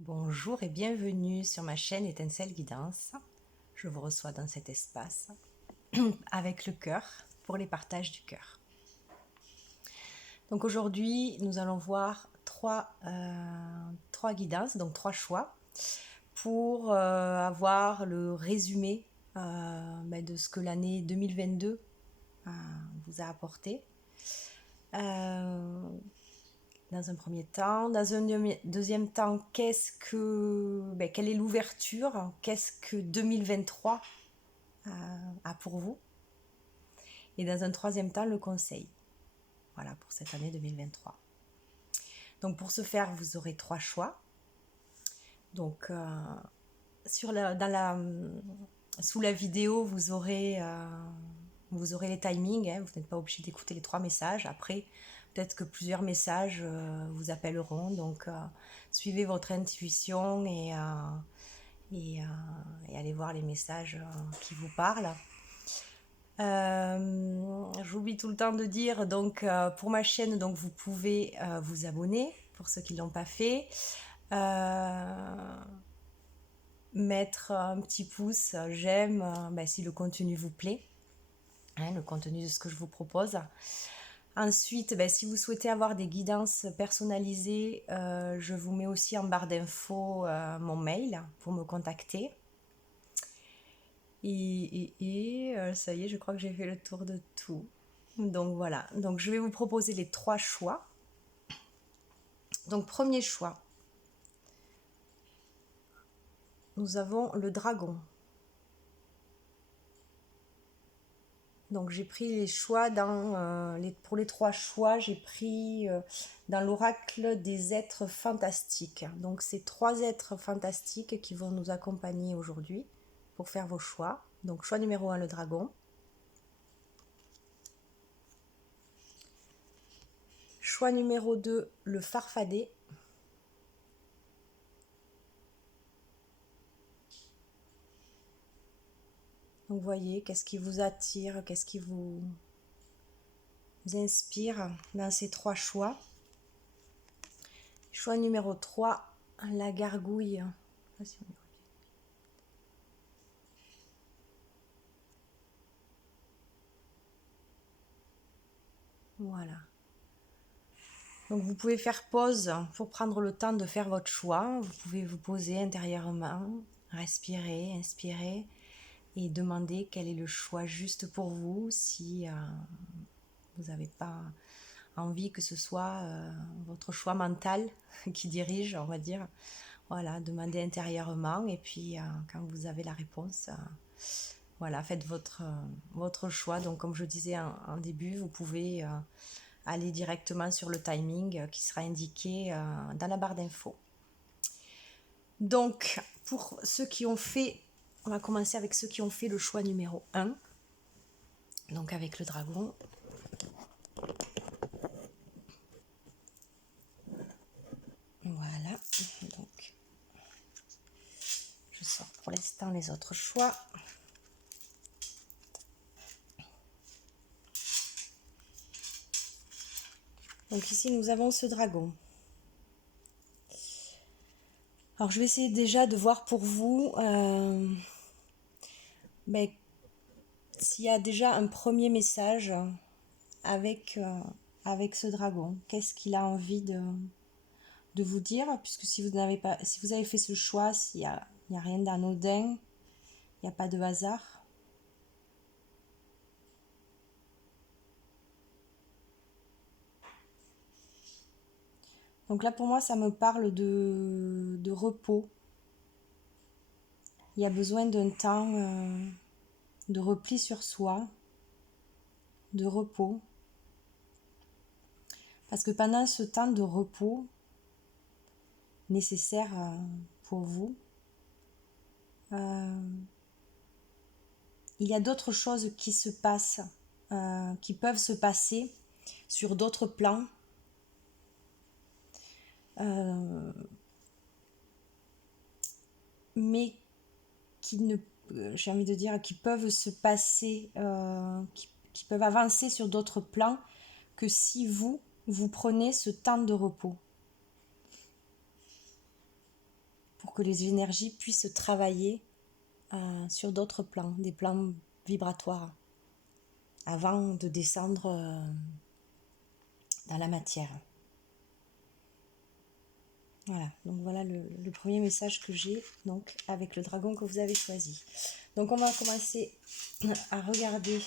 Bonjour et bienvenue sur ma chaîne Étincelle Guidance. Je vous reçois dans cet espace avec le cœur pour les partages du cœur. Donc aujourd'hui, nous allons voir trois guidances, donc trois choix pour avoir le résumé de ce que l'année 2022 vous a apporté. Dans un premier temps. Dans un deuxième temps, quelle est l'ouverture? Qu'est-ce que 2023 a pour vous? Et dans un troisième temps, le conseil. Voilà pour cette année 2023. Donc pour ce faire, vous aurez trois choix. Donc sous la vidéo, vous aurez les timings. Vous n'êtes pas obligé d'écouter les trois messages. Après, peut-être que plusieurs messages vous appelleront. Donc suivez votre intuition et allez voir les messages qui vous parlent. J'oublie tout le temps de dire, donc pour ma chaîne, donc vous pouvez vous abonner pour ceux qui ne l'ont pas fait. Mettre un petit pouce, j'aime, si le contenu vous plaît, le contenu de ce que je vous propose. Ensuite, si vous souhaitez avoir des guidances personnalisées, je vous mets aussi en barre d'infos mon mail pour me contacter. Et ça y est, je crois que j'ai fait le tour de tout. Donc voilà, donc je vais vous proposer les trois choix. Donc premier choix, nous avons le dragon. Donc j'ai pris les choix pour les trois choix, j'ai pris dans l'oracle des êtres fantastiques. Donc c'est trois êtres fantastiques qui vont nous accompagner aujourd'hui pour faire vos choix. Donc choix numéro 1, le dragon. Choix numéro 2, le farfadet. Donc voyez, qu'est-ce qui vous attire, qu'est-ce qui vous inspire dans ces trois choix. Choix numéro 3, la gargouille. Voilà. Donc vous pouvez faire pause pour prendre le temps de faire votre choix. Vous pouvez vous poser intérieurement, respirer, inspirer et demander quel est le choix juste pour vous. Si vous n'avez pas envie que ce soit votre choix mental qui dirige, on va dire. Voilà, demandez intérieurement et puis quand vous avez la réponse, voilà, faites votre choix. Donc comme je disais en début, vous pouvez aller directement sur le timing qui sera indiqué dans la barre d'infos. Donc pour ceux qui ont fait, on va commencer avec ceux qui ont fait le choix numéro 1. Donc avec le dragon. Voilà, donc je sors pour l'instant les autres choix. Donc ici nous avons ce dragon. Alors je vais essayer déjà de voir pour vous s'il y a déjà un premier message avec ce dragon. Qu'est-ce qu'il a envie de vous dire, puisque si vous avez fait ce choix, il n'y a rien d'anodin, il n'y a pas de hasard. Donc là pour moi ça me parle de repos. Il y a besoin d'un temps de repli sur soi, de repos. Parce que pendant ce temps de repos nécessaire pour vous, il y a d'autres choses qui se passent, qui peuvent se passer sur d'autres plans. Mais j'ai envie de dire, qui peuvent se passer, qui peuvent avancer sur d'autres plans que si vous prenez ce temps de repos. que les énergies puissent travailler sur d'autres plans, des plans vibratoires, avant de descendre dans la matière. Voilà, donc voilà le premier message que j'ai donc avec le dragon que vous avez choisi. Donc on va commencer à regarder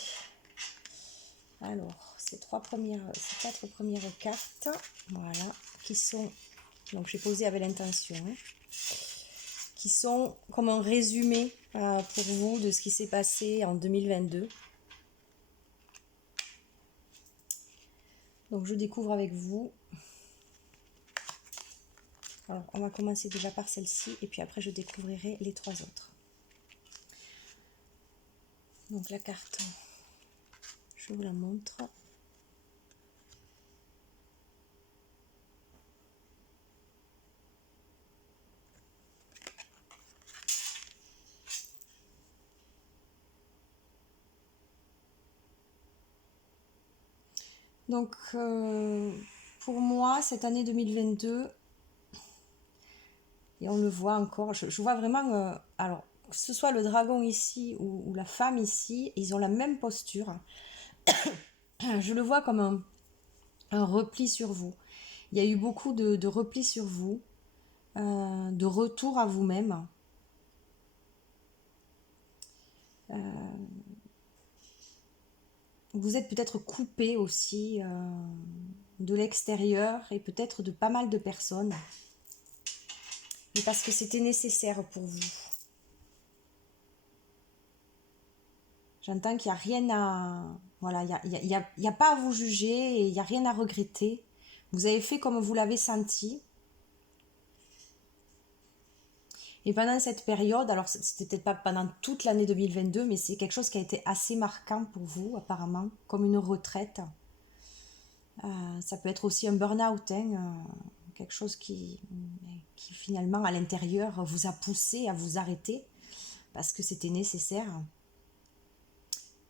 alors ces quatre premières cartes, voilà, qui sont, donc j'ai posé avec l'intention, qui sont comme un résumé pour vous de ce qui s'est passé en 2022. Donc je découvre avec vous. Alors, on va commencer déjà par celle-ci et puis après je découvrirai les trois autres. Donc la carte, je vous la montre. Donc pour moi, cette année 2022, et on le voit encore, je vois vraiment, alors que ce soit le dragon ici ou la femme ici, ils ont la même posture. Je le vois comme un repli sur vous. Il y a eu beaucoup de repli sur vous, de retour à vous-même. Vous êtes peut-être coupé aussi de l'extérieur et peut-être de pas mal de personnes. Mais parce que c'était nécessaire pour vous. J'entends qu'il n'y a rien à... Voilà, il y a pas à vous juger et il n'y a rien à regretter. Vous avez fait comme vous l'avez senti. Et pendant cette période, alors c'était peut-être pas pendant toute l'année 2022, mais c'est quelque chose qui a été assez marquant pour vous apparemment, comme une retraite. Ça peut être aussi un burn-out, hein, quelque chose qui finalement à l'intérieur vous a poussé à vous arrêter parce que c'était nécessaire.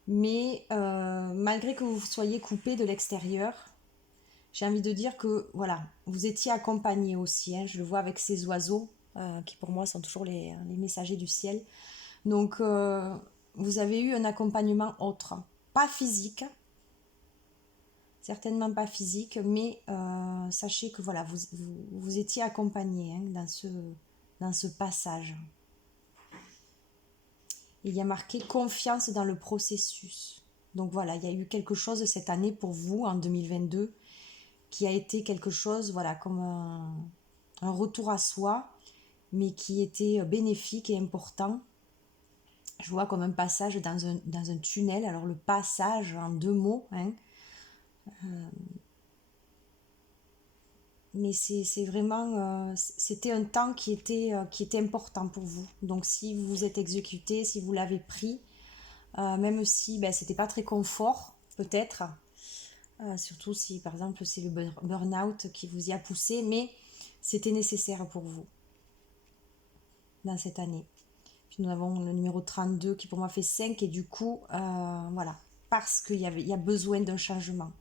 Mais malgré que vous soyez coupé de l'extérieur, j'ai envie de dire que voilà, vous étiez accompagné aussi, hein, je le vois avec ces oiseaux qui pour moi sont toujours les messagers du ciel. Donc vous avez eu un accompagnement autre, pas physique, certainement pas physique, mais sachez que voilà, vous étiez accompagné hein, dans ce passage. Il y a marqué confiance dans le processus. Donc voilà, il y a eu quelque chose cette année pour vous en 2022 qui a été quelque chose, voilà, comme un retour à soi, mais qui était bénéfique et important. Je vois comme un passage dans un tunnel. Alors le passage en deux mots, hein, mais c'est vraiment, c'était un temps qui était important pour vous. Donc si vous vous êtes exécuté, si vous l'avez pris, même si ben, c'était pas très confort, peut-être, surtout si par exemple c'est le burn-out qui vous y a poussé, mais c'était nécessaire pour vous dans cette année. Puis nous avons le numéro 32 qui pour moi fait 5 et du coup, voilà, parce qu'il y a besoin d'un changement.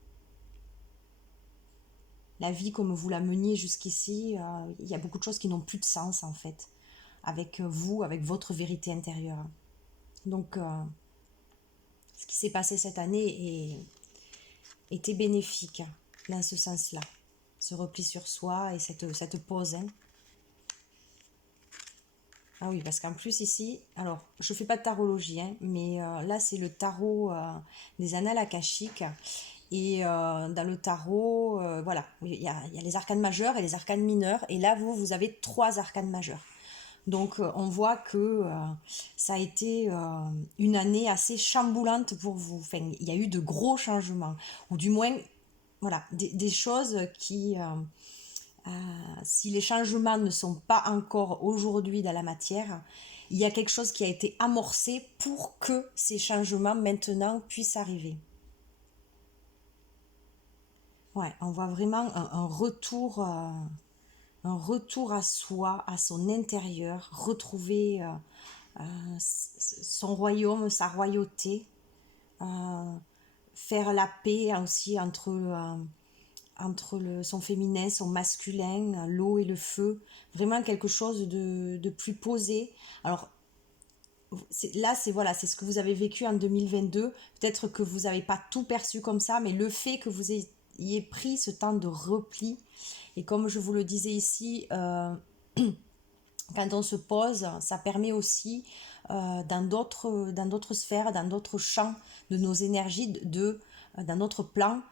La vie comme vous la meniez jusqu'ici, il y a beaucoup de choses qui n'ont plus de sens en fait, avec vous, avec votre vérité intérieure. Donc, ce qui s'est passé cette année était bénéfique dans ce sens-là. Ce repli sur soi et cette pause. Hein. Ah oui, parce qu'en plus ici, alors je fais pas de tarologie, hein, mais là c'est le tarot des annales akashiques. Et dans le tarot, voilà, il y a les arcanes majeurs et les arcanes mineurs. Et là, vous avez 3 arcanes majeurs. Donc on voit que ça a été une année assez chamboulante pour vous. Enfin, il y a eu de gros changements. Ou du moins, voilà, des choses qui... si les changements ne sont pas encore aujourd'hui dans la matière, il y a quelque chose qui a été amorcé pour que ces changements maintenant puissent arriver. Ouais, on voit vraiment un retour à soi, à son intérieur, retrouver son royaume, sa royauté, faire la paix aussi entre entre son féminin, son masculin, l'eau et le feu. Vraiment quelque chose de plus posé. Alors, là, voilà, c'est ce que vous avez vécu en 2022. Peut-être que vous n'avez pas tout perçu comme ça, mais le fait que vous ayez pris ce temps de repli, et comme je vous le disais ici, quand on se pose, ça permet aussi dans d'autres sphères, dans d'autres champs de nos énergies, dans notre plan,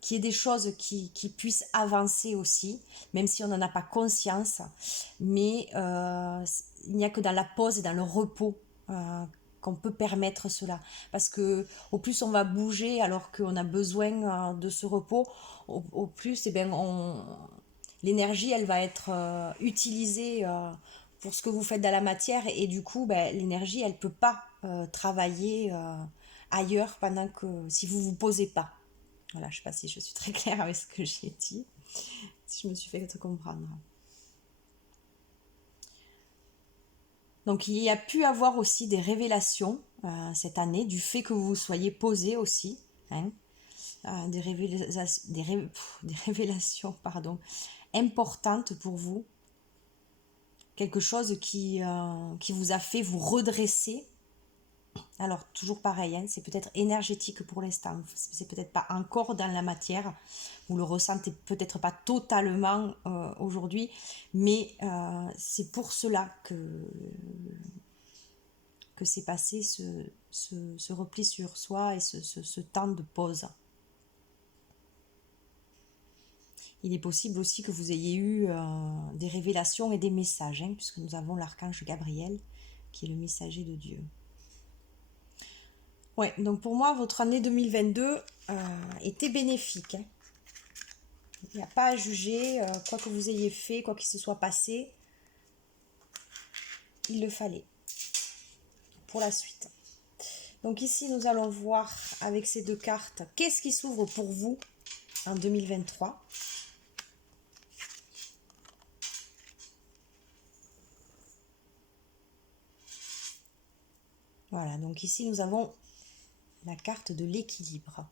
qu'il y ait des choses qui puissent avancer aussi, même si on n'en a pas conscience. Mais il n'y a que dans la pause et dans le repos qu'on peut permettre cela. Parce que au plus on va bouger alors qu'on a besoin de ce repos, au plus eh bien, l'énergie elle va être utilisée pour ce que vous faites dans la matière et du coup ben, l'énergie elle peut pas travailler ailleurs pendant que si vous vous posez pas. Voilà, je sais pas si je suis très claire avec ce que j'ai dit, si je me suis fait te comprendre. Donc il y a pu avoir aussi des révélations cette année du fait que vous vous soyez posé aussi, hein, des révélations pardon, importantes pour vous, quelque chose qui vous a fait vous redresser. Alors toujours pareil, hein, c'est peut-être énergétique pour l'instant, c'est peut-être pas encore dans la matière, vous le ressentez peut-être pas totalement aujourd'hui, mais c'est pour cela que s'est passé ce repli sur soi et ce temps de pause. Il est possible aussi que vous ayez eu des révélations et des messages, hein, puisque nous avons l'archange Gabriel, qui est le messager de Dieu. Ouais, donc pour moi, votre année 2022 était bénéfique. Hein. Il n'y a pas à juger, quoi que vous ayez fait, quoi qu'il se soit passé, il le fallait pour la suite. Donc ici, nous allons voir avec ces deux cartes, qu'est-ce qui s'ouvre pour vous en 2023. Voilà, donc ici, nous avons la carte de l'équilibre.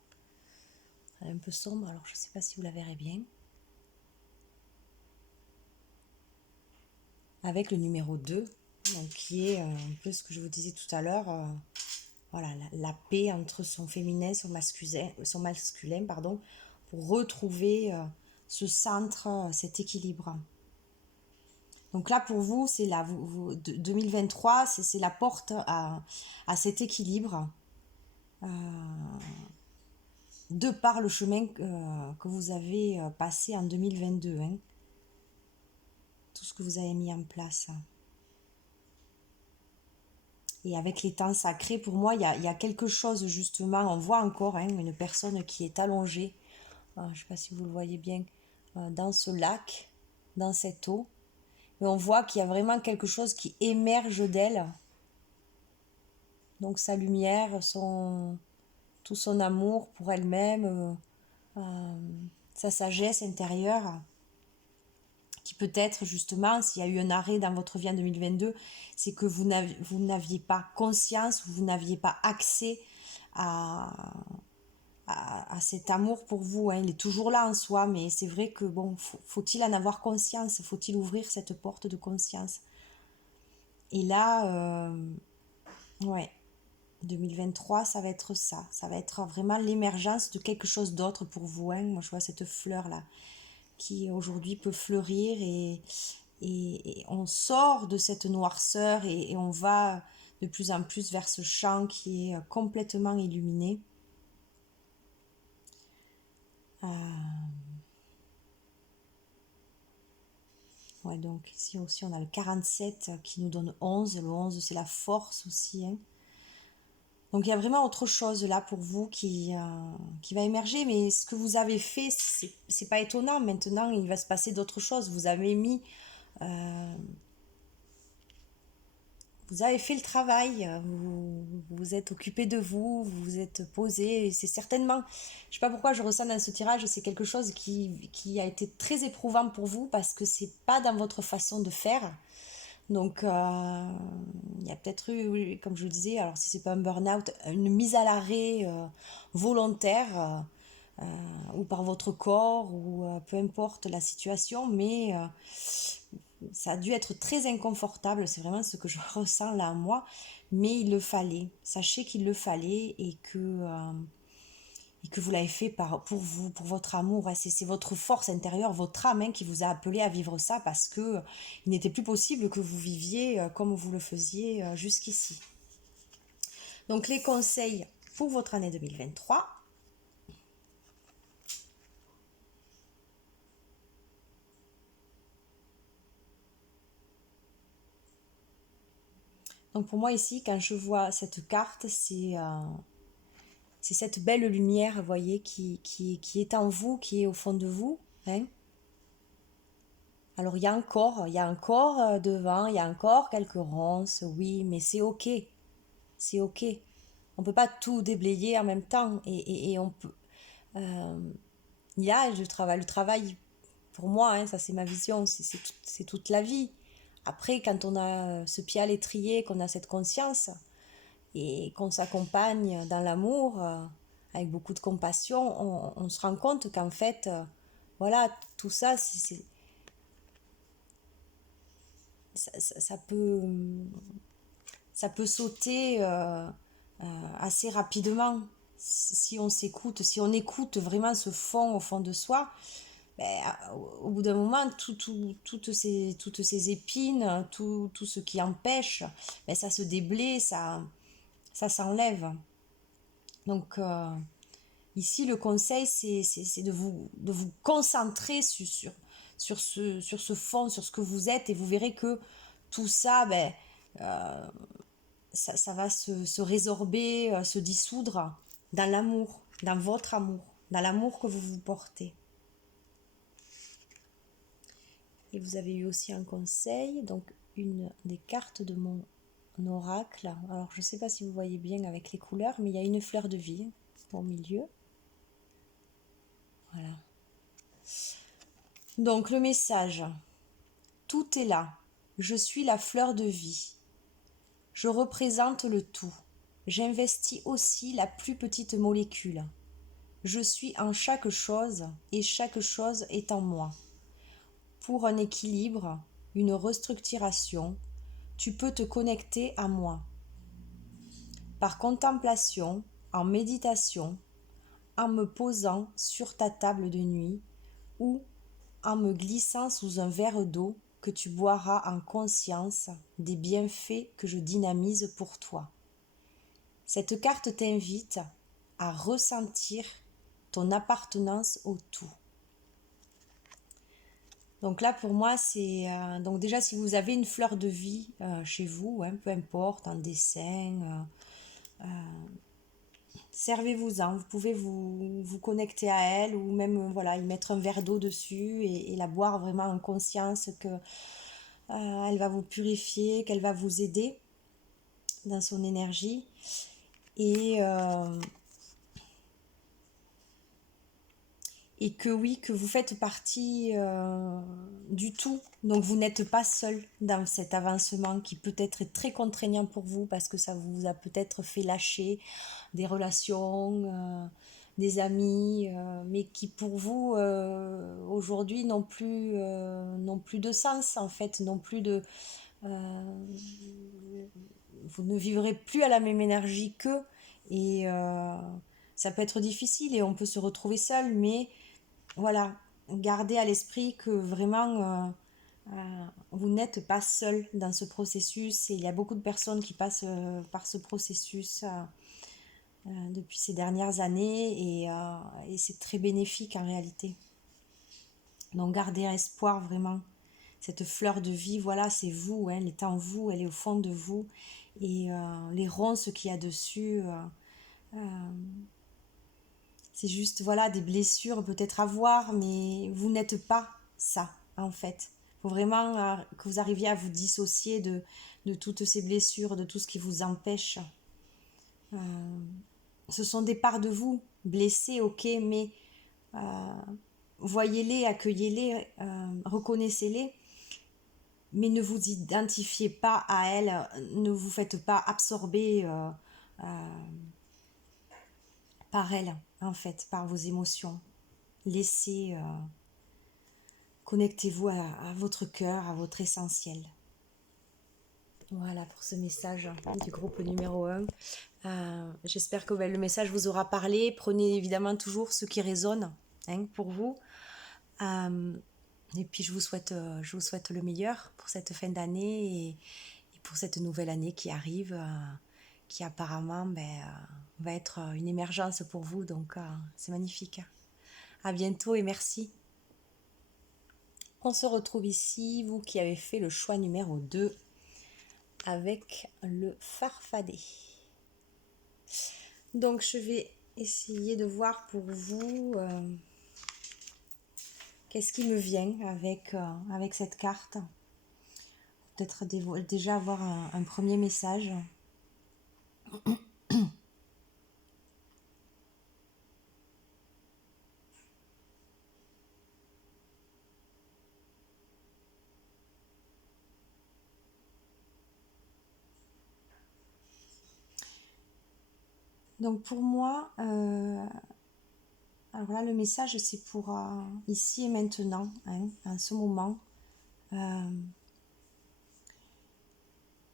Elle est un peu sombre, alors je ne sais pas si vous la verrez bien. Avec le numéro 2, donc qui est un peu ce que je vous disais tout à l'heure, voilà, la paix entre son féminin, son masculin pardon, pour retrouver ce centre, cet équilibre. Donc là, pour vous, c'est 2023, c'est la porte à cet équilibre. De par le chemin que vous avez passé en 2022. Hein. Tout ce que vous avez mis en place. Et avec les temps sacrés, pour moi, il y a quelque chose justement, on voit encore hein, une personne qui est allongée, je ne sais pas si vous le voyez bien, dans ce lac, dans cette eau. Mais on voit qu'il y a vraiment quelque chose qui émerge d'elle. Donc sa lumière, tout son amour pour elle-même, sa sagesse intérieure, qui peut-être justement, s'il y a eu un arrêt dans votre vie en 2022, c'est que vous n'aviez pas conscience, vous n'aviez pas accès à cet amour pour vous. Hein. Il est toujours là en soi, mais c'est vrai que bon, faut-il en avoir conscience, faut-il ouvrir cette porte de conscience. Et là, ouais, 2023, ça va être ça. Ça va être vraiment l'émergence de quelque chose d'autre pour vous. Hein. Moi, je vois cette fleur-là qui aujourd'hui peut fleurir et on sort de cette noirceur et on va de plus en plus vers ce champ qui est complètement illuminé. Ouais, donc ici aussi on a le 47 qui nous donne 11. Le 11 c'est la force aussi. Hein. Donc il y a vraiment autre chose là pour vous qui va émerger, mais ce que vous avez fait, c'est pas étonnant. Maintenant, il va se passer d'autres choses. Vous avez fait le travail, vous vous êtes occupé de vous, vous vous êtes posé. C'est certainement, je sais pas pourquoi je ressens dans ce tirage, c'est quelque chose qui a été très éprouvant pour vous parce que c'est pas dans votre façon de faire. Donc, il y a peut-être eu, oui, comme je le disais, alors si c'est pas un burn-out, une mise à l'arrêt volontaire ou par votre corps, ou peu importe la situation, mais ça a dû être très inconfortable, c'est vraiment ce que je ressens là moi, mais il le fallait. Sachez qu'il le fallait et que vous l'avez fait pour vous, pour votre amour. C'est votre force intérieure, votre âme qui vous a appelé à vivre ça parce que il n'était plus possible que vous viviez comme vous le faisiez jusqu'ici. Donc les conseils pour votre année 2023. Donc pour moi ici, quand je vois cette carte, c'est cette belle lumière, vous voyez, qui est en vous, qui est au fond de vous. Hein. Alors il y a encore devant, il y a encore quelques ronces, oui, mais c'est ok, c'est ok. On peut pas tout déblayer en même temps et on peut. euh, il y a le travail pour moi, hein, ça c'est ma vision, c'est toute la vie. Après, quand on a ce pied à l'étrier, qu'on a cette conscience, et qu'on s'accompagne dans l'amour, avec beaucoup de compassion, on se rend compte qu'en fait, voilà, tout ça, ça peut, ça peut sauter assez rapidement si on s'écoute, si on écoute vraiment ce fond au fond de soi. Ben, au bout d'un moment, toutes ces épines, tout ce qui empêche, ben, ça se déblaye, ça s'enlève. Donc, ici, le conseil, c'est de vous concentrer sur ce fond, sur ce que vous êtes, et vous verrez que tout ça, ben, ça va se résorber, se dissoudre dans l'amour, dans votre amour, dans l'amour que vous vous portez. Et vous avez eu aussi un conseil, donc une des cartes de mon oracle. Alors, je ne sais pas si vous voyez bien avec les couleurs, mais il y a une fleur de vie au milieu. Voilà. Donc le message, tout est là, je suis la fleur de vie, je représente le tout, j'investis aussi la plus petite molécule, je suis en chaque chose et chaque chose est en moi. Pour un équilibre, une restructuration, tu peux te connecter à moi. Par contemplation, en méditation, en me posant sur ta table de nuit ou en me glissant sous un verre d'eau que tu boiras en conscience des bienfaits que je dynamise pour toi. Cette carte t'invite à ressentir ton appartenance au tout. Donc là pour moi c'est donc déjà si vous avez une fleur de vie chez vous, hein, peu importe, un dessin, servez-vous-en, vous pouvez vous connecter à elle ou même voilà y mettre un verre d'eau dessus et la boire vraiment en conscience que elle va vous purifier, qu'elle va vous aider dans son énergie et que oui, que vous faites partie du tout. Donc vous n'êtes pas seul dans cet avancement qui peut être très contraignant pour vous parce que ça vous a peut-être fait lâcher des relations, des amis, mais qui pour vous aujourd'hui n'ont plus de sens en fait, n'ont plus de... vous ne vivrez plus à la même énergie qu'eux et ça peut être difficile et on peut se retrouver seul, mais voilà, gardez à l'esprit que vraiment vous n'êtes pas seul dans ce processus et il y a beaucoup de personnes qui passent par ce processus depuis ces dernières années et c'est très bénéfique en réalité. Donc gardez espoir vraiment. Cette fleur de vie, voilà, c'est vous, hein, elle est en vous, elle est au fond de vous et les ronces qu'il y a dessus, c'est juste voilà des blessures peut-être à voir, mais vous n'êtes pas ça en fait. Il faut vraiment que vous arriviez à vous dissocier de toutes ces blessures, de tout ce qui vous empêche. Ce sont des parts de vous blessées, ok, mais voyez-les, accueillez-les, reconnaissez-les, mais ne vous identifiez pas à elles, ne vous faites pas absorber par elle, en fait, par vos émotions. Laissez, connectez-vous à votre cœur, à votre essentiel. Voilà pour ce message du groupe numéro 1. J'espère que le message vous aura parlé. Prenez évidemment toujours ce qui résonne pour vous. Et puis je vous souhaite le meilleur pour cette fin d'année et pour cette nouvelle année qui arrive, qui apparemment va être une émergence pour vous. Donc c'est magnifique. À bientôt et merci. On se retrouve ici, vous qui avez fait le choix numéro 2 avec le farfadet. Donc je vais essayer de voir pour vous qu'est-ce qui me vient avec cette carte. Peut-être déjà avoir un premier message. Donc pour moi, alors là le message c'est pour ici et maintenant, en ce moment.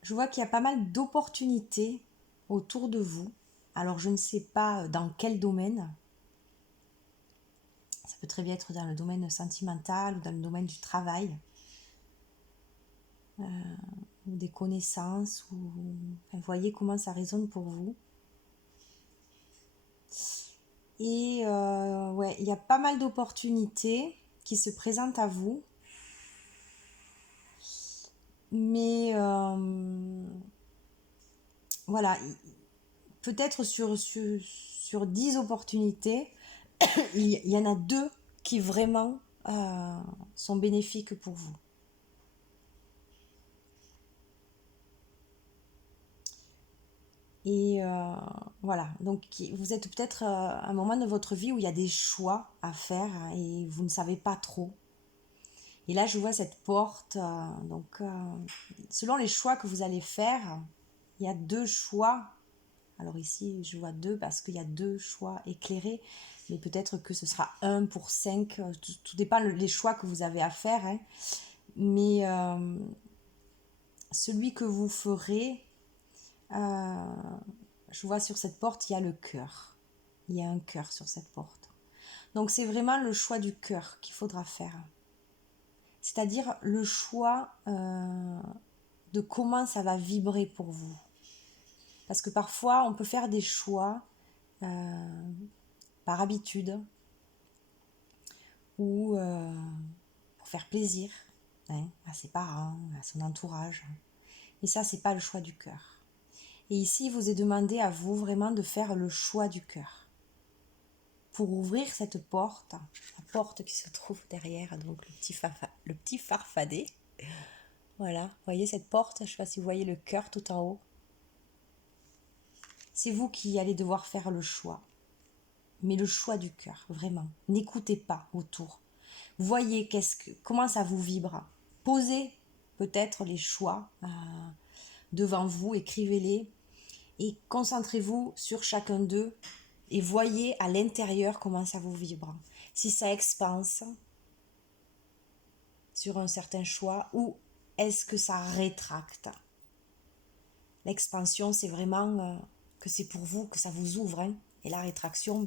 Je vois qu'il y a pas mal d'opportunités autour de vous. Alors je ne sais pas dans quel domaine. Ça peut très bien être dans le domaine sentimental ou dans le domaine du travail. Ou des connaissances. Enfin, voyez comment ça résonne pour vous. Et ouais, il y a pas mal d'opportunités qui se présentent à vous. Mais voilà, peut-être sur 10 opportunités, il y en a 2 qui vraiment sont bénéfiques pour vous. Et voilà, donc vous êtes peut-être à un moment de votre vie où il y a des choix à faire et vous ne savez pas trop. Et là, je vois cette porte. Donc, selon les choix que vous allez faire, il y a 2 choix. Alors ici, je vois 2 parce qu'il y a 2 choix éclairés. Mais peut-être que ce sera 1 pour 5. Tout dépend des choix que vous avez à faire. Mais celui que vous ferez, je vois sur cette porte, il y a le cœur. Il y a un cœur sur cette porte. Donc c'est vraiment le choix du cœur qu'il faudra faire. C'est-à-dire le choix de comment ça va vibrer pour vous. Parce que parfois, on peut faire des choix par habitude ou pour faire plaisir à ses parents, à son entourage. Et ça, c'est pas le choix du cœur. Et ici, il vous est demandé à vous vraiment de faire le choix du cœur. Pour ouvrir cette porte, la porte qui se trouve derrière, donc le petit farfadet. Voilà, vous voyez cette porte, je ne sais pas si vous voyez le cœur tout en haut. C'est vous qui allez devoir faire le choix. Mais le choix du cœur, vraiment. N'écoutez pas autour. Voyez comment ça vous vibre. Posez peut-être les choix devant vous, écrivez-les et concentrez-vous sur chacun d'eux et voyez à l'intérieur comment ça vous vibre. Si ça expanse sur un certain choix ou est-ce que ça rétracte. L'expansion, c'est vraiment que c'est pour vous, que ça vous ouvre. Et la rétraction,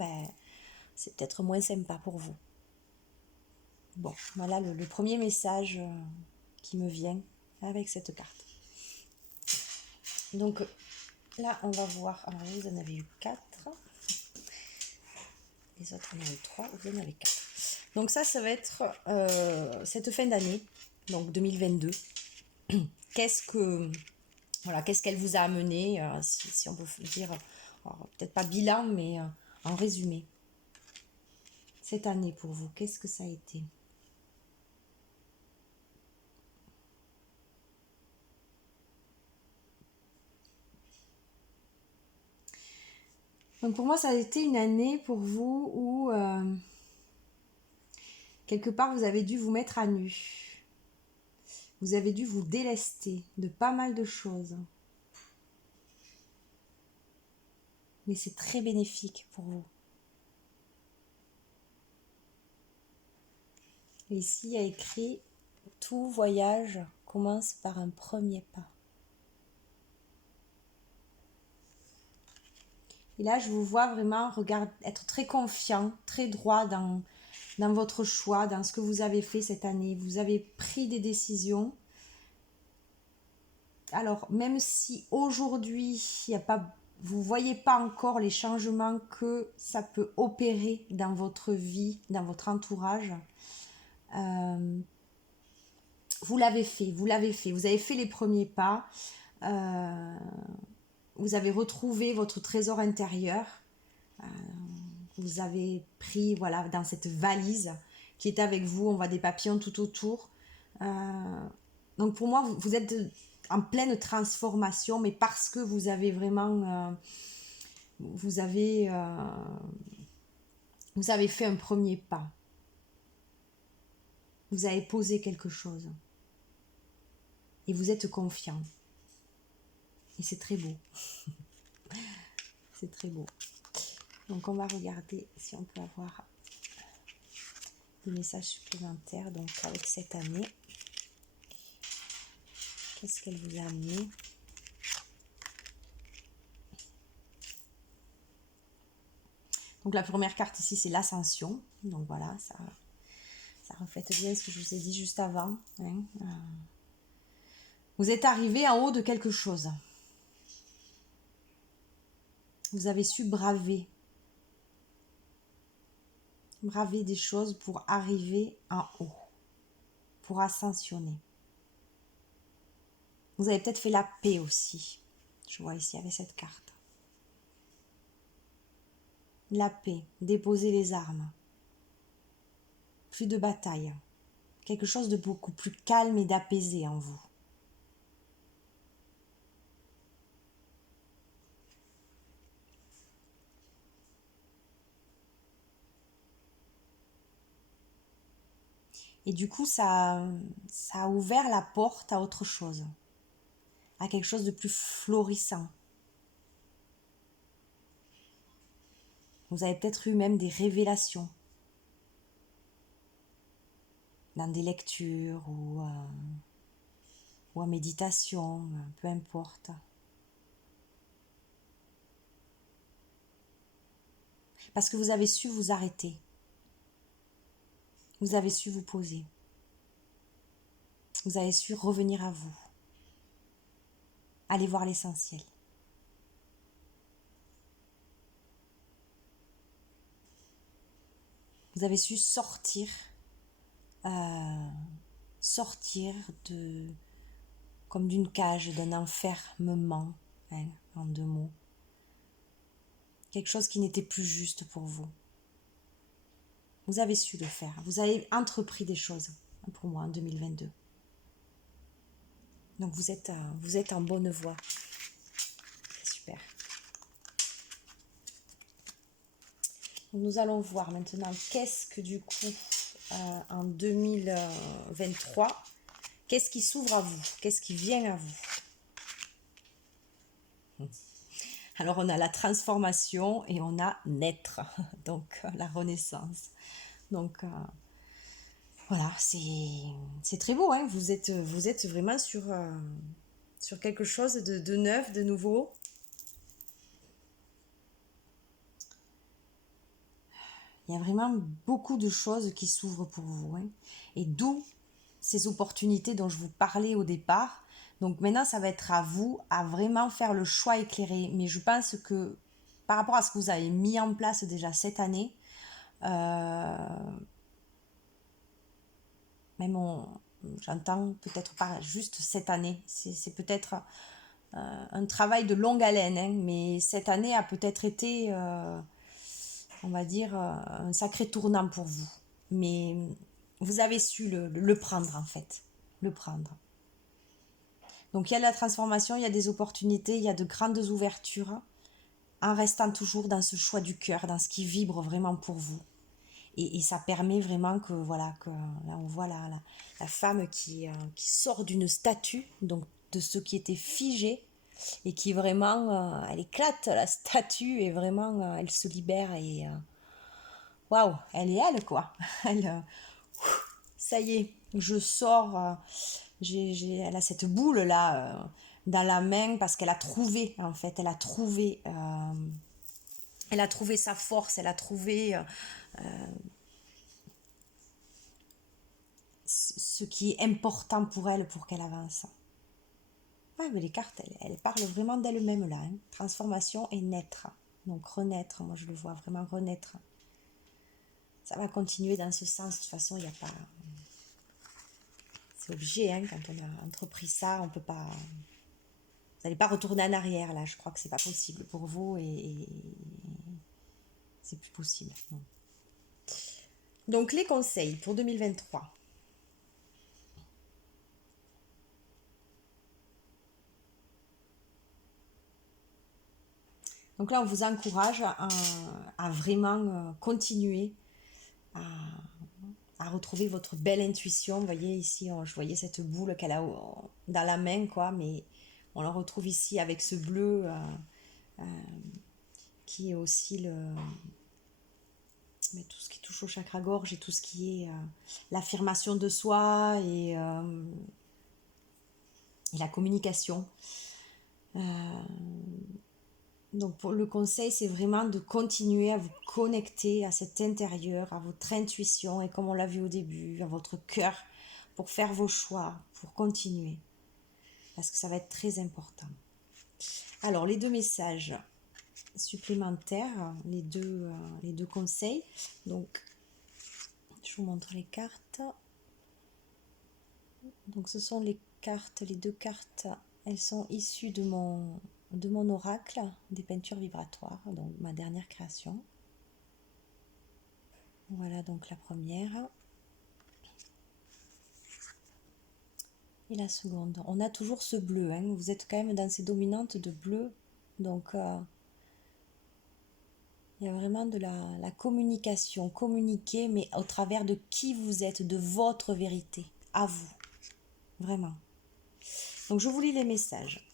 c'est peut-être moins sympa pour vous. Bon, voilà le premier message qui me vient avec cette carte. Donc là, on va voir. Alors, vous en avez eu 4. Les autres, on en a eu 3. Vous en avez 4. Donc ça va être cette fin d'année, donc 2022. Qu'est-ce qu'elle vous a amené, si on peut dire, peut-être pas bilan, mais en résumé. Cette année pour vous, qu'est-ce que ça a été ? Donc pour moi, ça a été une année pour vous où quelque part vous avez dû vous mettre à nu. Vous avez dû vous délester de pas mal de choses. Mais c'est très bénéfique pour vous. Et ici, il y a écrit « Tout voyage commence par un premier pas ». Et là, je vous vois vraiment être très confiant, très droit dans votre choix, dans ce que vous avez fait cette année. Vous avez pris des décisions. Alors, même si aujourd'hui, vous ne voyez pas encore les changements que ça peut opérer dans votre vie, dans votre entourage, vous l'avez fait, vous l'avez fait. Vous avez fait les premiers pas. Vous avez retrouvé votre trésor intérieur. Vous avez pris, voilà, dans cette valise qui est avec vous. On voit des papillons tout autour. Donc pour moi, vous êtes en pleine transformation, mais parce que vous avez vraiment... vous avez fait un premier pas. Vous avez posé quelque chose. Et vous êtes confiant. Et c'est très beau. C'est très beau. Donc on va regarder si on peut avoir des messages supplémentaires. Donc avec cette année, qu'est-ce qu'elle vous a amené? Donc la première carte ici, c'est l'ascension. Donc voilà, ça reflète bien ce que je vous ai dit juste avant. Hein. Vous êtes arrivé en haut de quelque chose. Vous avez su braver des choses pour arriver en haut, pour ascensionner. Vous avez peut-être fait la paix aussi. Je vois ici avec cette carte. La paix, déposer les armes. Plus de bataille. Quelque chose de beaucoup plus calme et d'apaisé en vous. Et du coup, ça a ouvert la porte à autre chose. À quelque chose de plus florissant. Vous avez peut-être eu même des révélations. Dans des lectures ou en méditation, peu importe. Parce que vous avez su vous arrêter. Vous avez su vous poser. Vous avez su revenir à vous. Aller voir l'essentiel. Vous avez su sortir comme d'une cage, d'un enfermement, hein, en 2 mots. Quelque chose qui n'était plus juste pour vous. Vous avez su le faire. Vous avez entrepris des choses, pour moi, en 2022. Donc vous êtes en bonne voie. C'est super. Donc nous allons voir maintenant qu'est-ce que du coup, en 2023, qu'est-ce qui s'ouvre à vous? Qu'est-ce qui vient à vous? Alors on a la transformation et on a naître, donc la renaissance. Donc voilà, c'est très beau, hein. Vous êtes vraiment sur quelque chose de neuf, de nouveau. Il y a vraiment beaucoup de choses qui s'ouvrent pour vous, hein. Et d'où ces opportunités dont je vous parlais au départ. Donc maintenant, ça va être à vous à vraiment faire le choix éclairé. Mais je pense que par rapport à ce que vous avez mis en place déjà cette année, même j'entends peut-être pas juste cette année, c'est peut-être un travail de longue haleine, hein, mais cette année a peut-être été, on va dire, un sacré tournant pour vous. Mais vous avez su le prendre en fait, le prendre. Donc il y a de la transformation, il y a des opportunités, il y a de grandes ouvertures, en restant toujours dans ce choix du cœur, dans ce qui vibre vraiment pour vous. Et ça permet vraiment que, voilà, que là on voit la femme qui sort d'une statue, donc de ce qui était figé, et qui vraiment, elle éclate la statue, et vraiment, elle se libère, et waouh, elle est elle, quoi. Elle, ça y est, je sors. Elle a cette boule là dans la main parce qu'elle a trouvé, en fait, elle a trouvé sa force, elle a trouvé ce qui est important pour elle pour qu'elle avance. Ouais, mais les cartes, elles parlent vraiment d'elles-mêmes là, hein. Transformation et naître. Donc renaître, moi je le vois vraiment renaître. Ça va continuer dans ce sens, de toute façon, il n'y a pas... C'est obligé, hein, quand on a entrepris ça, on peut pas... Vous n'allez pas retourner en arrière, là, je crois que c'est pas possible pour vous, et c'est plus possible, non. Donc les conseils pour 2023. Donc là, on vous encourage à vraiment continuer à retrouver votre belle intuition. Vous voyez ici, je voyais cette boule qu'elle a dans la main, quoi, mais on la retrouve ici avec ce bleu qui est aussi mais tout ce qui touche au chakra-gorge et tout ce qui est l'affirmation de soi et la communication. Donc pour le conseil, c'est vraiment de continuer à vous connecter à cet intérieur, à votre intuition et comme on l'a vu au début, à votre cœur pour faire vos choix, pour continuer. Parce que ça va être très important. Alors les deux messages supplémentaires, les deux conseils. Donc je vous montre les cartes. Donc ce sont les deux cartes, elles sont issues de mon oracle des peintures vibratoires, donc ma dernière création. Voilà donc la première. Et la seconde. On a toujours ce bleu, hein. Vous êtes quand même dans ces dominantes de bleu, donc il y a vraiment de la communication, communiquer, mais au travers de qui vous êtes, de votre vérité, à vous, vraiment. Donc je vous lis les messages.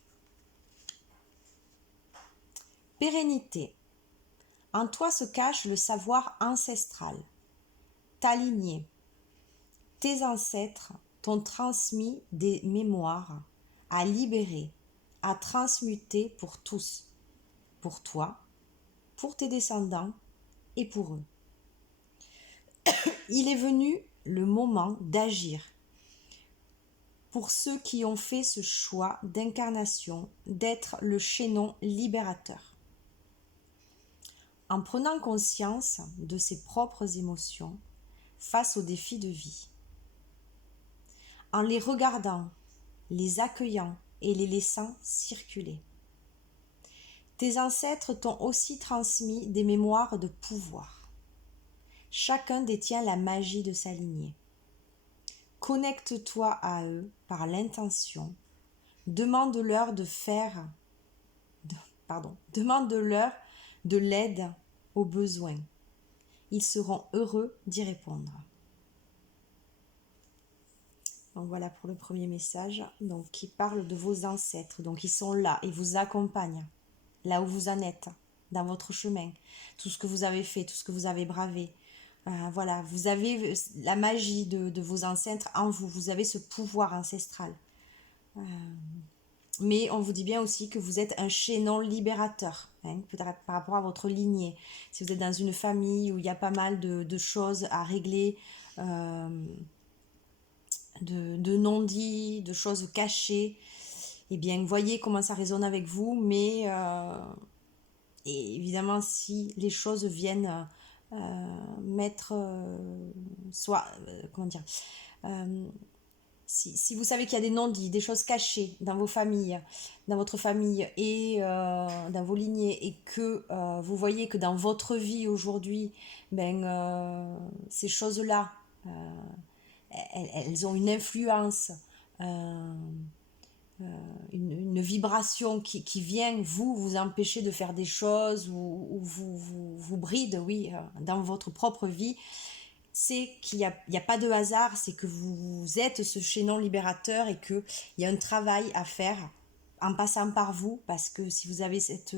Pérennité. En toi se cache le savoir ancestral, ta lignée. Tes ancêtres t'ont transmis des mémoires à libérer, à transmuter pour tous, pour toi, pour tes descendants et pour eux. Il est venu le moment d'agir pour ceux qui ont fait ce choix d'incarnation, d'être le chaînon libérateur. En prenant conscience de ses propres émotions face aux défis de vie, en les regardant, les accueillant et les laissant circuler. Tes ancêtres t'ont aussi transmis des mémoires de pouvoir. Chacun détient la magie de sa lignée. Connecte-toi à eux par l'intention. Demande-leur demande-leur de l'aide aux besoins. Ils seront heureux d'y répondre. Donc voilà pour le premier message, donc qui parle de vos ancêtres. Donc ils sont là, ils vous accompagnent, là où vous en êtes, dans votre chemin, tout ce que vous avez fait, tout ce que vous avez bravé. Voilà, vous avez la magie de vos ancêtres en vous, vous avez ce pouvoir ancestral. Mais on vous dit bien aussi que vous êtes un chaînon libérateur, hein, peut-être par rapport à votre lignée. Si vous êtes dans une famille où il y a pas mal de choses à régler, de non-dits, de choses cachées, eh bien, voyez comment ça résonne avec vous, mais et évidemment, si les choses viennent mettre, comment dire, si vous savez qu'il y a des non-dits, des choses cachées dans vos familles, dans votre famille et dans vos lignées, et que vous voyez que dans votre vie aujourd'hui, ces choses-là, elles ont une influence, une vibration qui vient vous empêcher de faire des choses ou vous bride, oui, dans votre propre vie, c'est qu'il n'y a pas de hasard, c'est que vous êtes ce chaînon libérateur et qu'il y a un travail à faire en passant par vous, parce que si vous avez cette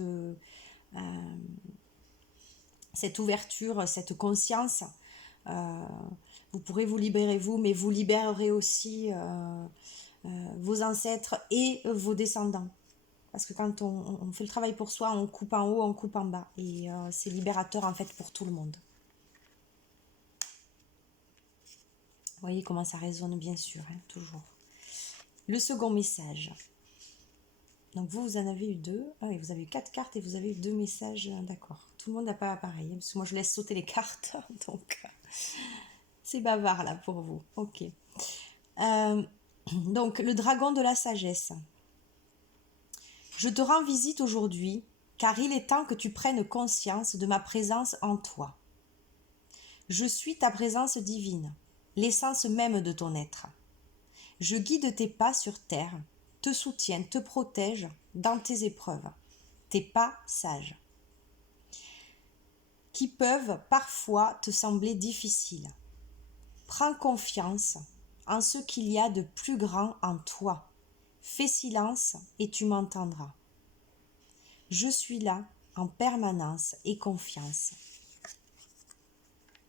ouverture, cette conscience, Vous pourrez vous libérer vous, mais vous libérerez aussi vos ancêtres et vos descendants. Parce que quand on fait le travail pour soi, on coupe en haut, on coupe en bas. Et c'est libérateur en fait pour tout le monde. Vous voyez comment ça résonne bien sûr, hein, toujours. Le second message. Donc vous en avez eu 2. Ah oui, vous avez eu 4 cartes et vous avez eu 2 messages. D'accord. Tout le monde n'a pas pareil. Parce que moi je laisse sauter les cartes. Donc c'est bavard là pour vous. Ok. Donc le dragon de la sagesse. Je te rends visite aujourd'hui, car il est temps que tu prennes conscience de ma présence en toi. Je suis ta présence divine, l'essence même de ton être. Je guide tes pas sur terre, te soutiens, te protège dans tes épreuves, tes pas sages, qui peuvent parfois te sembler difficiles. Prends confiance en ce qu'il y a de plus grand en toi. Fais silence et tu m'entendras. Je suis là en permanence et confiance.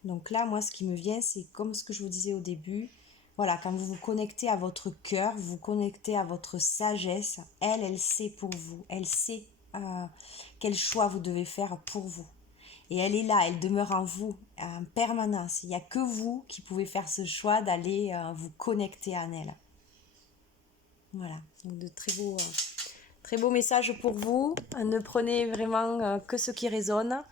Donc là, moi, ce qui me vient, c'est comme ce que je vous disais au début. Voilà, quand vous vous connectez à votre cœur, vous vous connectez à votre sagesse, elle sait pour vous. Elle sait quel choix vous devez faire pour vous. Et elle est là, elle demeure en vous en permanence. Il n'y a que vous qui pouvez faire ce choix d'aller vous connecter à elle. Voilà, donc de très beaux messages pour vous. Ne prenez vraiment que ce qui résonne.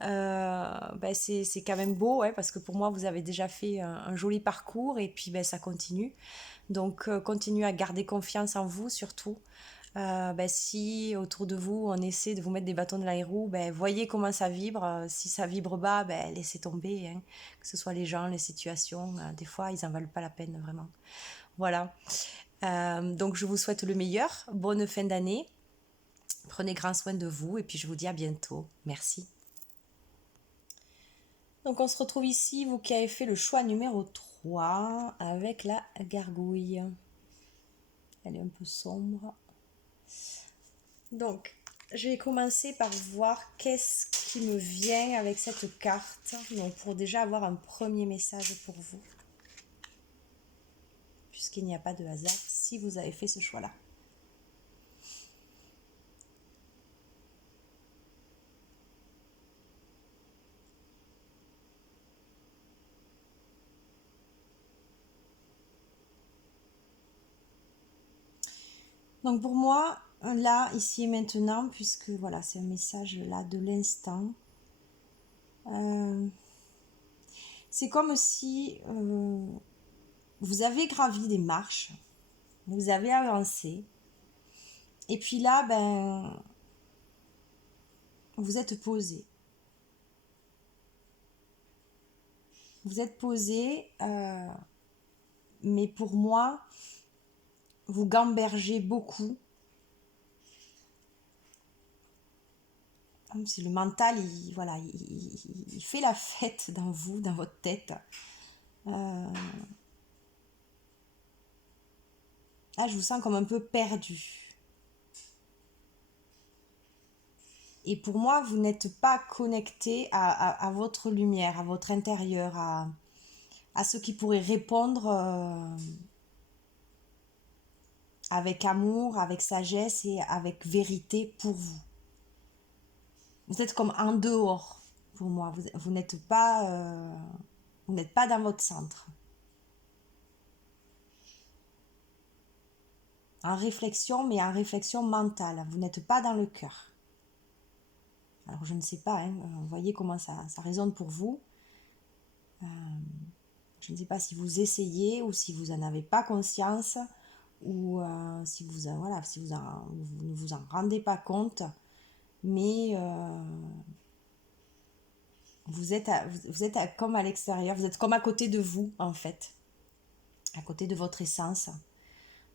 C'est quand même beau, parce que pour moi vous avez déjà fait un joli parcours et puis ça continue. Donc continuez à garder confiance en vous surtout. Si autour de vous on essaie de vous mettre des bâtons dans les roues, voyez comment ça vibre. Si ça vibre bas, laissez tomber, hein. Que ce soit les gens, les situations, des fois ils en valent pas la peine vraiment. Voilà. Donc je vous souhaite le meilleur, bonne fin d'année, prenez grand soin de vous et puis je vous dis à bientôt. Merci. Donc on se retrouve ici, vous qui avez fait le choix numéro 3 avec la gargouille. Elle est un peu sombre. Donc je vais commencer par voir qu'est-ce qui me vient avec cette carte. Donc pour déjà avoir un premier message pour vous. Puisqu'il n'y a pas de hasard si vous avez fait ce choix-là. Donc pour moi, là, ici et maintenant, puisque voilà, c'est un message là de l'instant, c'est comme si vous avez gravi des marches, vous avez avancé, et puis là, vous êtes posé. Vous êtes posé, mais pour moi, vous gambergez beaucoup. Si le mental, il fait la fête dans vous, dans votre tête. Là, je vous sens comme un peu perdu. Et pour moi, vous n'êtes pas connecté à votre lumière, à votre intérieur, à ce qui pourrait répondre avec amour, avec sagesse et avec vérité pour vous. Vous êtes comme en dehors pour moi. Vous n'êtes pas dans votre centre. En réflexion, mais en réflexion mentale. Vous n'êtes pas dans le cœur. Alors je ne sais pas, vous voyez comment ça résonne pour vous. Je ne sais pas si vous essayez ou si vous n'en avez pas conscience ou si vous ne vous en rendez pas compte, mais vous êtes comme à l'extérieur, vous êtes comme à côté de vous en fait, à côté de votre essence.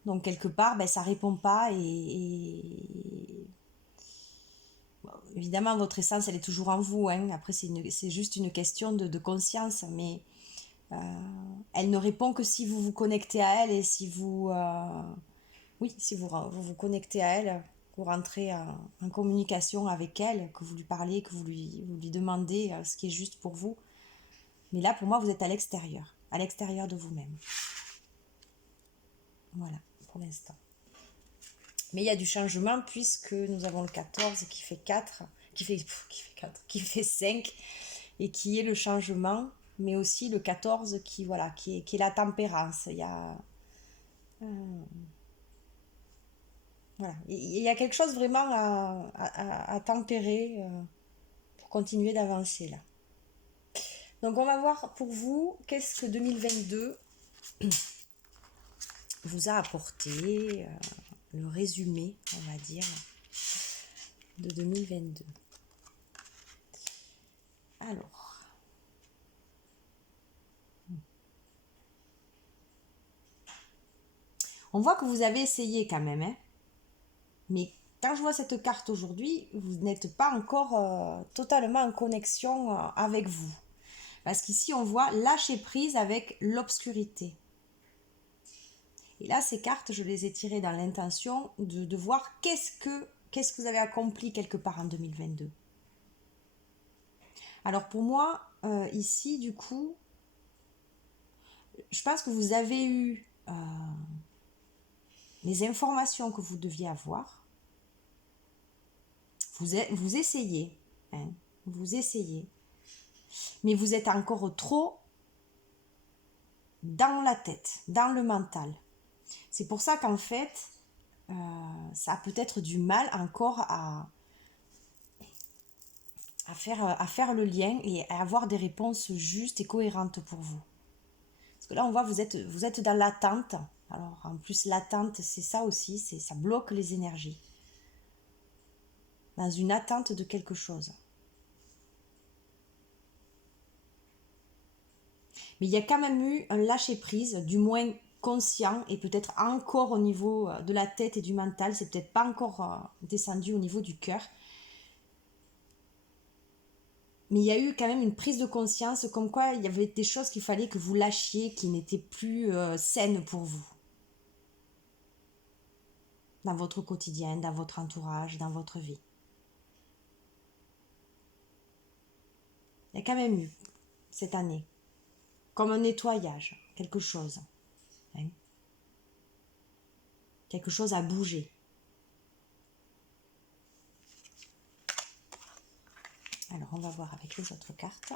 Donc quelque part, ça répond pas et évidemment votre essence elle est toujours en vous. Après c'est juste une question de conscience, mais elle ne répond que si vous vous connectez à elle et si vous si vous vous connectez à elle, vous rentrez en communication avec elle, que vous lui parlez, que vous lui demandez ce qui est juste pour vous. Mais là pour moi vous êtes à l'extérieur. à l'extérieur de vous-même. Voilà, pour l'instant. Mais il y a du changement puisque nous avons le 14 qui fait 4, qui fait 5 et qui est le changement, mais aussi le 14 qui, voilà, qui est la tempérance. Il y a, voilà. Il y a quelque chose vraiment à tempérer pour continuer d'avancer là. Donc on va voir pour vous, qu'est-ce que 2022 vous a apporté, le résumé, on va dire, de 2022. Alors, on voit que vous avez essayé quand même, hein, mais quand je vois cette carte aujourd'hui, vous n'êtes pas encore totalement en connexion avec vous. Parce qu'ici, on voit lâcher prise avec l'obscurité. Et là, ces cartes, je les ai tirées dans l'intention de voir qu'est-ce que vous avez accompli quelque part en 2022. Alors pour moi, ici, du coup, je pense que vous avez eu les informations que vous deviez avoir. Vous essayez, hein, vous essayez, mais vous êtes encore trop dans la tête, dans le mental. C'est pour ça qu'en fait, ça a peut-être du mal encore à faire le lien et à avoir des réponses justes et cohérentes pour vous. Parce que là, on voit, vous êtes dans l'attente. Alors, en plus, l'attente, c'est ça aussi, ça bloque les énergies. Dans une attente de quelque chose. Mais il y a quand même eu un lâcher-prise, du moins conscient, et peut-être encore au niveau de la tête et du mental, c'est peut-être pas encore descendu au niveau du cœur. Mais il y a eu quand même une prise de conscience, comme quoi il y avait des choses qu'il fallait que vous lâchiez, qui n'étaient plus saines pour vous. Dans votre quotidien, dans votre entourage, dans votre vie. Il y a quand même eu, cette année, comme un nettoyage, quelque chose. Hein. Quelque chose a bougé. Alors, on va voir avec les autres cartes.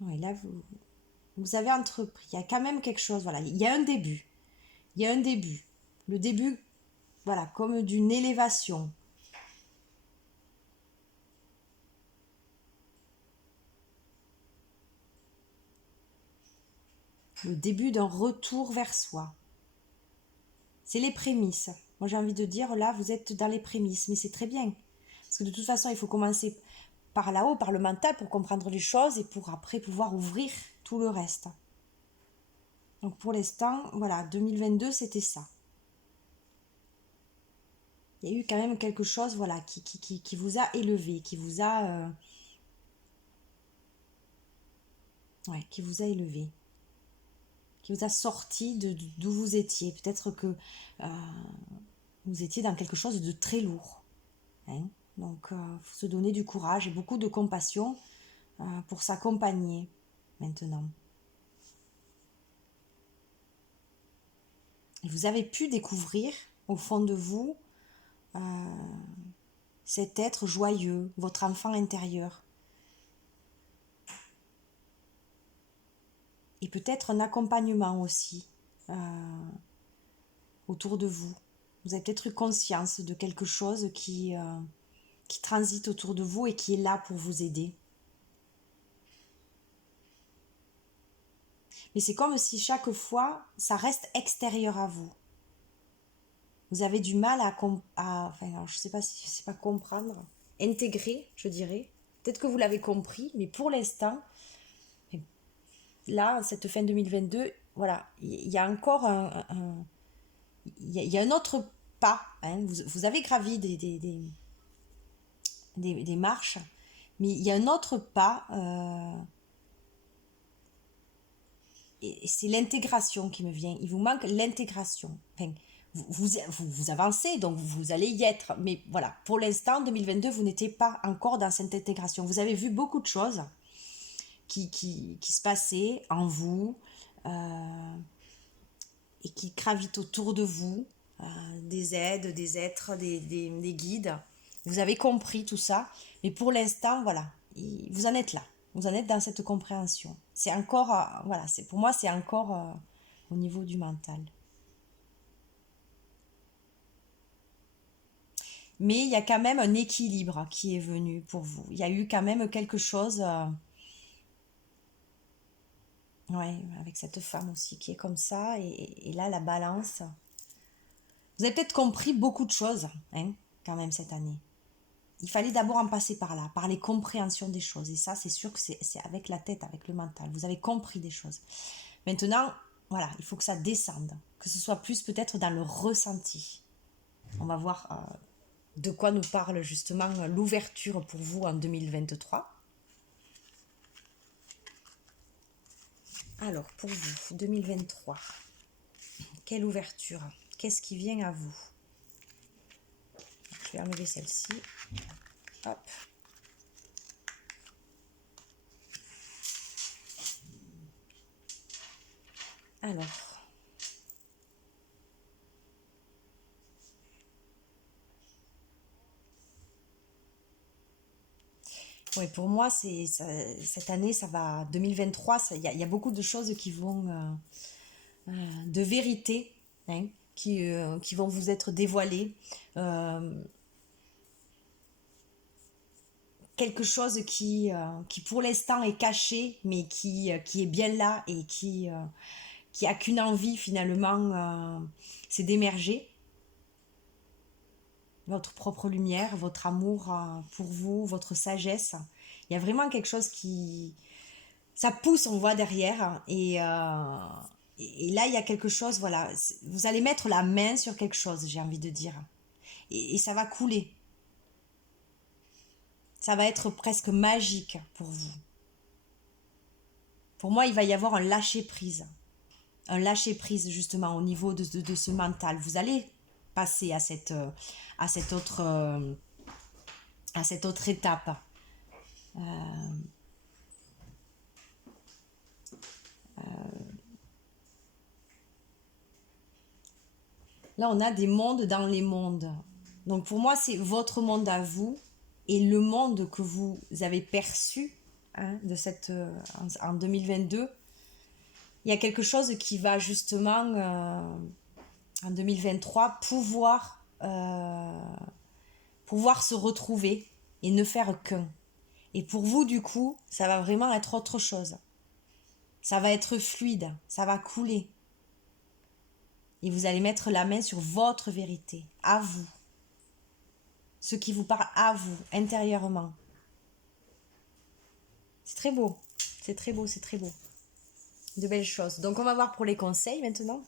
Oui, là, vous avez entrepris. Il y a quand même quelque chose. Voilà, il y a un début. Il y a un début. Le début, voilà, comme d'une élévation. Le début d'un retour vers soi. C'est les prémices. Moi, j'ai envie de dire, là, vous êtes dans les prémices, mais c'est très bien. Parce que de toute façon, il faut commencer par là-haut, par le mental, pour comprendre les choses et pour après pouvoir ouvrir tout le reste. Donc pour l'instant, voilà, 2022, c'était ça. Il y a eu quand même quelque chose, voilà, qui vous a élevé, qui vous a élevé, qui vous a sorti d'où vous étiez. Peut-être que vous étiez dans quelque chose de très lourd. Hein. Donc, il faut se donner du courage et beaucoup de compassion pour s'accompagner maintenant. Et vous avez pu découvrir au fond de vous cet être joyeux, votre enfant intérieur. Et peut-être un accompagnement aussi autour de vous. Vous avez peut-être eu conscience de quelque chose qui transite autour de vous et qui est là pour vous aider. Mais c'est comme si chaque fois, ça reste extérieur à vous. Vous avez du mal enfin, alors, je ne sais pas si c'est pas comprendre, intégrer, je dirais. Peut-être que vous l'avez compris, mais pour l'instant, là, cette fin 2022, voilà, il y a encore il y a un autre pas. Hein. Vous avez gravi des marches, mais il y a un autre pas, et c'est l'intégration qui me vient. Il vous manque l'intégration. Enfin, vous avancez, donc vous allez y être. Mais voilà, pour l'instant, 2022, vous n'étiez pas encore dans cette intégration. Vous avez vu beaucoup de choses qui se passaient en vous et qui gravitent autour de vous, des aides, des êtres, des guides. Vous avez compris tout ça, mais pour l'instant, voilà, vous en êtes là. Vous en êtes dans cette compréhension. C'est encore, voilà, pour moi, c'est encore au niveau du mental. Mais il y a quand même un équilibre qui est venu pour vous. Il y a eu quand même quelque chose, ouais, avec cette femme aussi qui est comme ça, et là, la balance. Vous avez peut-être compris beaucoup de choses, hein, quand même, cette année. Il fallait d'abord en passer par là, par les compréhensions des choses. Et ça, c'est sûr que c'est avec la tête, avec le mental. Vous avez compris des choses. Maintenant, voilà, il faut que ça descende, que ce soit plus peut-être dans le ressenti. On va voir de quoi nous parle justement l'ouverture pour vous en 2023. Alors, pour vous, 2023, quelle ouverture? Qu'est-ce qui vient à vous? Je vais enlever celle-ci. Hop. Alors, oui, pour moi, cette année, ça va, 2023, il y a beaucoup de choses qui vont, de vérité, hein, qui vont vous être dévoilées. Euh, Quelque chose qui pour l'instant est caché, mais qui est bien là et qui a qu'une envie finalement, c'est d'émerger. Votre propre lumière, votre amour pour vous, votre sagesse. Il y a vraiment quelque chose qui... Ça pousse, on voit derrière. Et là, il y a quelque chose, voilà. Vous allez mettre la main sur quelque chose, j'ai envie de dire. Et ça va couler. Ça va être presque magique pour vous. Pour moi, il va y avoir un lâcher-prise. Un lâcher-prise, justement, au niveau de ce mental. Vous allez passer à à cette autre étape. Là, on a des mondes dans les mondes. Donc pour moi, c'est votre monde à vous et le monde que vous avez perçu, hein, en 2022. Il y a quelque chose qui va justement, en 2023, pouvoir se retrouver et ne faire qu'un. Et pour vous, du coup, ça va vraiment être autre chose. Ça va être fluide, ça va couler. Et vous allez mettre la main sur votre vérité, à vous. Ce qui vous parle à vous, intérieurement. C'est très beau. C'est très beau, c'est très beau. De belles choses. Donc on va voir pour les conseils maintenant.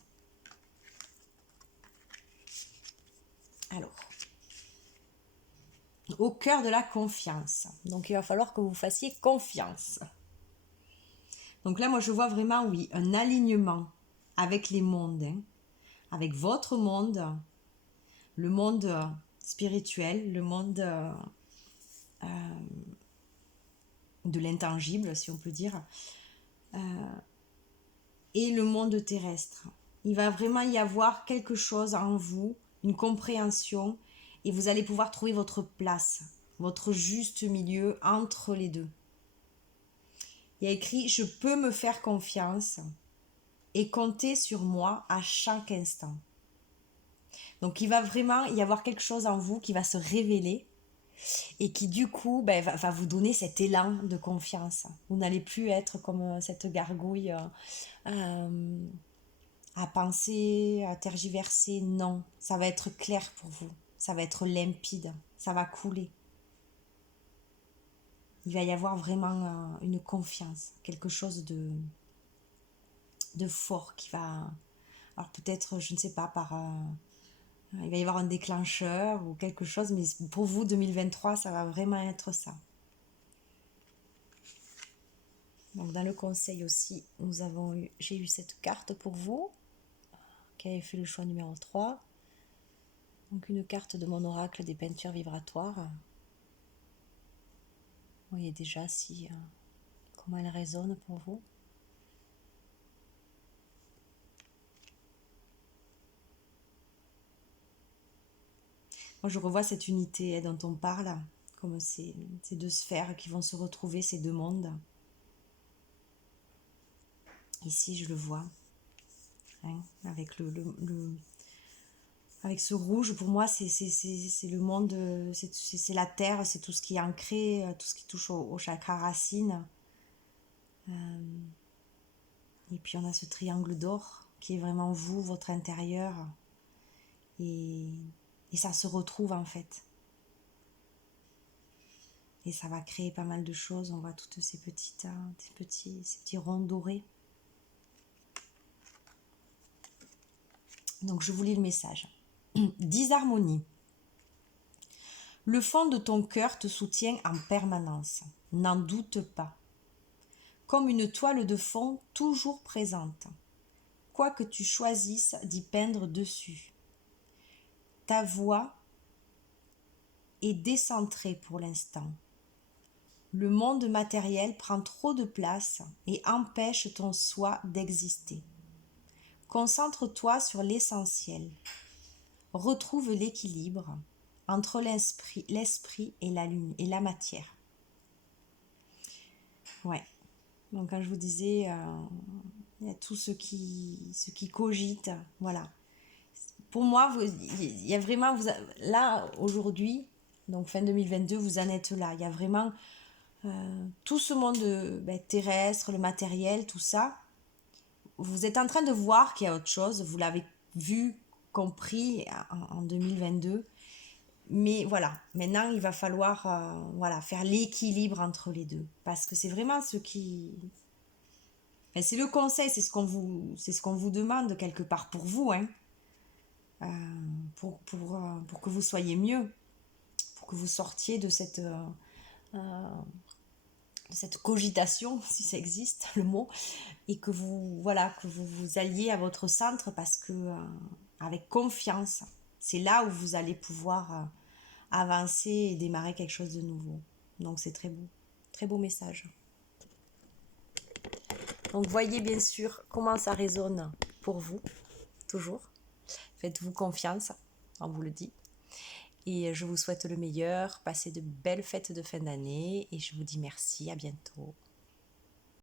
Alors, au cœur de la confiance. Donc il va falloir que vous fassiez confiance. Donc là, moi je vois vraiment, oui, un alignement avec les mondes, hein, avec votre monde, le monde spirituel, le monde de l'intangible, si on peut dire, et le monde terrestre. Il va vraiment y avoir quelque chose en vous, une compréhension, et vous allez pouvoir trouver votre place, votre juste milieu entre les deux. Il y a écrit: je peux me faire confiance et compter sur moi à chaque instant. Donc il va vraiment y avoir quelque chose en vous qui va se révéler et qui du coup va vous donner cet élan de confiance. Vous n'allez plus être comme cette gargouille à penser, à tergiverser. Non, ça va être clair pour vous, ça va être limpide, ça va couler. Il va y avoir vraiment une confiance, quelque chose de fort qui va... Alors peut-être, je ne sais pas, il va y avoir un déclencheur ou quelque chose, mais pour vous, 2023, ça va vraiment être ça. Donc dans le conseil aussi, j'ai eu cette carte pour vous, qui avait fait le choix numéro 3. Donc une carte de mon oracle des peintures vibratoires. Vous voyez déjà si comment elle résonne pour vous. Moi je revois cette unité dont on parle, comme ces deux sphères qui vont se retrouver, ces deux mondes. Ici je le vois, hein, avec avec ce rouge. Pour moi c'est le monde, c'est la terre, c'est tout ce qui est ancré, tout ce qui touche au chakra racine. Et puis on a ce triangle d'or qui est vraiment vous, votre intérieur. Et ça se retrouve en fait. Et ça va créer pas mal de choses. On voit toutes ces petits ronds dorés. Donc je vous lis le message. Disharmonie. Le fond de ton cœur te soutient en permanence. N'en doute pas. Comme une toile de fond toujours présente. Quoi que tu choisisses d'y peindre dessus. Ta voix est décentrée pour l'instant. Le monde matériel prend trop de place et empêche ton soi d'exister. Concentre-toi sur l'essentiel. Retrouve l'équilibre entre l'esprit et la matière. Ouais. Donc quand je vous disais, il y a tout ce qui cogite, voilà. Pour moi, il y a vraiment, là aujourd'hui, donc fin 2022, vous en êtes là. Il y a vraiment tout ce monde terrestre, le matériel, tout ça. Vous êtes en train de voir qu'il y a autre chose. Vous l'avez vu, compris en 2022. Mais voilà, maintenant il va falloir faire l'équilibre entre les deux. Parce que c'est vraiment ce qui... Enfin, c'est le conseil, c'est ce qu'on vous demande quelque part pour vous, hein. Pour que vous soyez mieux, pour que vous sortiez de cette cogitation, si ça existe le mot, et que vous vous alliez à votre centre, parce que avec confiance, c'est là où vous allez pouvoir avancer et démarrer quelque chose de nouveau. Donc c'est très beau message. Donc voyez bien sûr comment ça résonne pour vous, toujours. Faites-vous confiance, on vous le dit. Et je vous souhaite le meilleur, passez de belles fêtes de fin d'année et je vous dis merci, à bientôt.